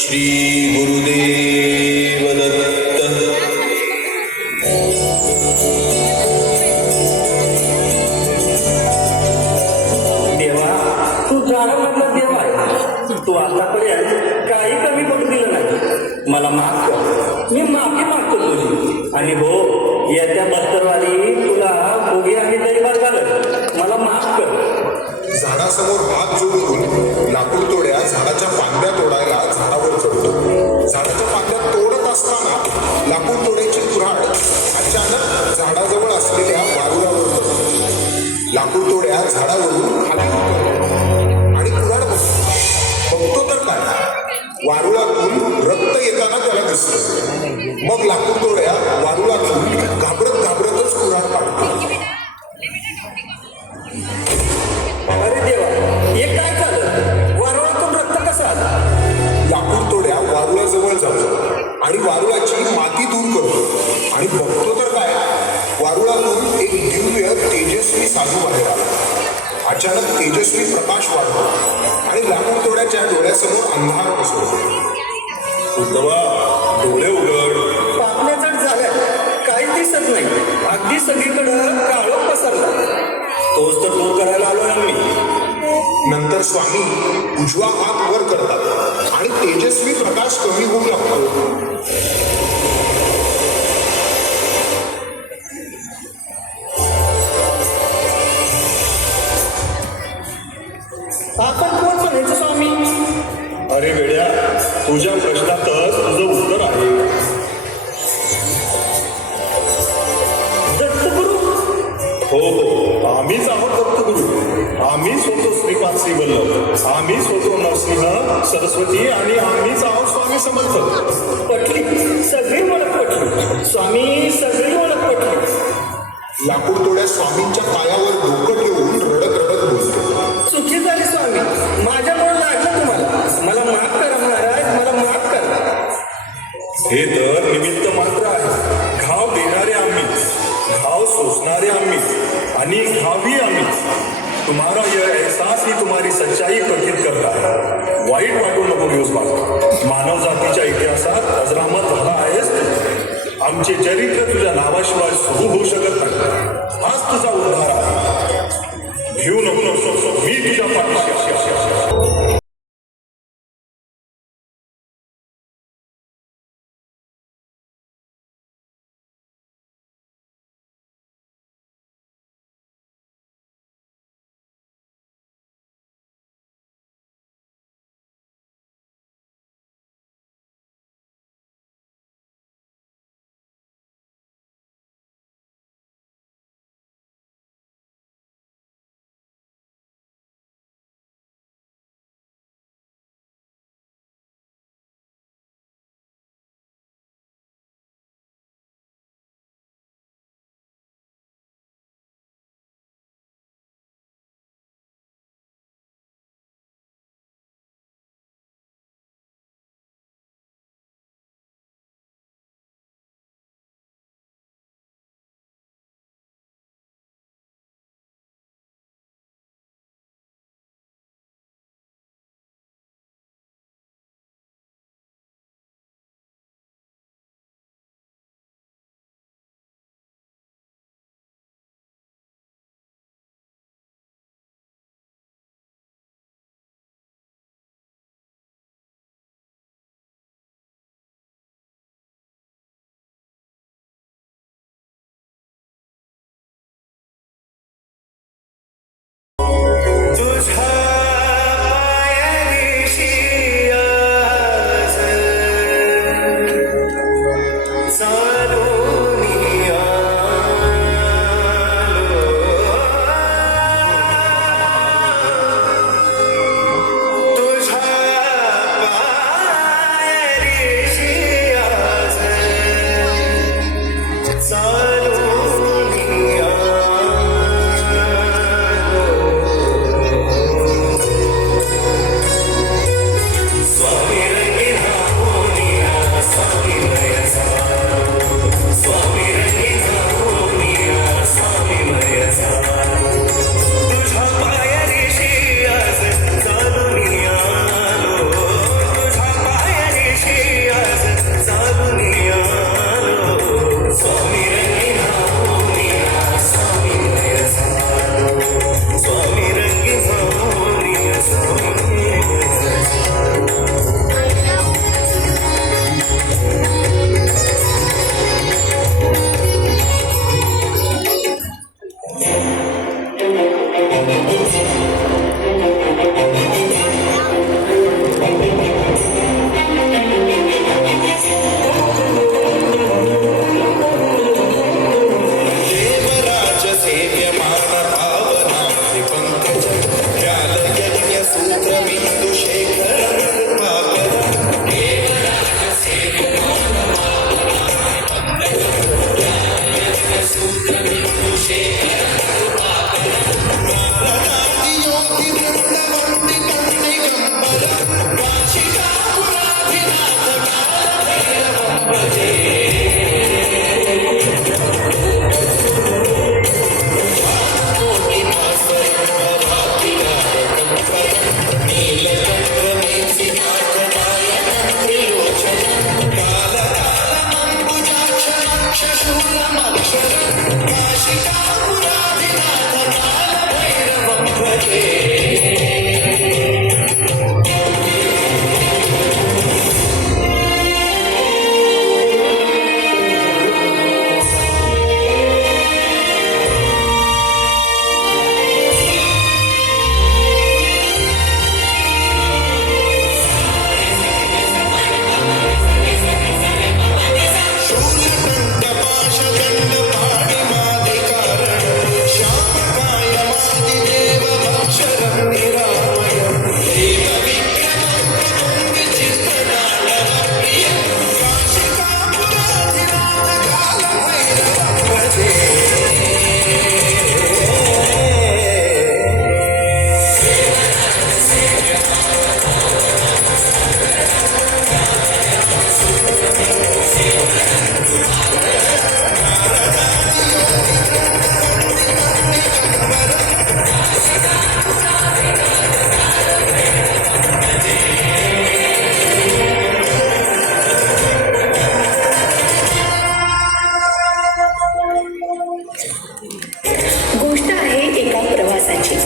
श्री गुरुदेव दत्त। देवा, तू झाडामधला देव आहे. तू आतापर्यंत काही कमी पडू दिलं नाही. मला माफ कर, मी माफी मागतो तुझी. आणि हो, येत्या बत्तरवारी तुला भोगी आणि दैवात घालत. मला माफ कर. झाडासमोर हात जोडून लाकूड तोड्या झाडाच्या फांद्या तोडायला झाडावर चढतो. झाडाच्या फांद्या तोडत असताना लाकूड तोड्याची कुऱ्हाड अचानक झाडाजवळ असलेल्या वारुळावर चढतो. लाकूड तोड्या झाडावरून खाली उतरतो आणि कुऱ्हाड बघतो तर काय, वारुळातून रक्त येताना त्याला दिसतं. मग लाकूड तोड्या वारुळातून घाबरतच कुऱ्हाड काढतो. अरे देवा, हे काय झालं? वारुळातून रक्त कसं आलं? लाकूड तोड्या वारुळाजवळ जातो आणि वारुळाची माती दूर करतो आणि बघतो तर काय, वारुळातून एक दिव्य तेजस्वी साधू बाहेर आला. अचानक तेजस्वी प्रकाश वाढतो आणि लाकूड तोड्याच्या डोळ्यासमोर अंधार पसरतो. उद्धवा, डोळे उघड. पापण्या जड झाल्या, काहीच दिसत नाही. अगदी सगळीकडं काळोख पसरला. तोच तर दूर करायला आलो ना मी. नंतर स्वामी उजवा हात वर करतात आणि तेजस्वी प्रकाश कमी होऊ लागतो. आपण कोण म्हणायचं स्वामी? अरे वेड्या, तुझ्या प्रश्नातच तुझं उत्तर आहे. दत्तगुरु? हो, आम्हीच आहोत दत्तगुरु. आम्हीच होतो श्रीपाद श्री वल्लभ, आम्हीच होतो नरसिंह सरस्वती आणि आम्हीच आहोत स्वामी समर्थ. पटली, सगळी ओळख पटली स्वामी, सगळी ओळख पटली. लाकूड तोड्या स्वामींच्या पायावर डोकं ठेवून रडत रडत बोलतो. चुकी झाली स्वामी, माझ्यामुळे लागलं तुम्हाला. मला माफ करा महाराज, मला माफ करा. हे तर निमित्त मात्र आहे. घाव देणारे आम्हीच, घाव सोसणारे आम्हीच आणि घावी आम्हीच. तुम्हारा यह एहसास ही तुम्हारी सच्चाई प्रतीत करता है. वाईट वाटू नको दिवस बाबा. मानव जातीच्या इतिहासात अजरामर झाला आहेस तू. आमचे चरित्र तुझ्या नावाशिवाय सुरू होऊ शकत नाही. हाच तुझा उद्धार आहे. भिऊ नको, मी तुझ्या पाठीशी आहे.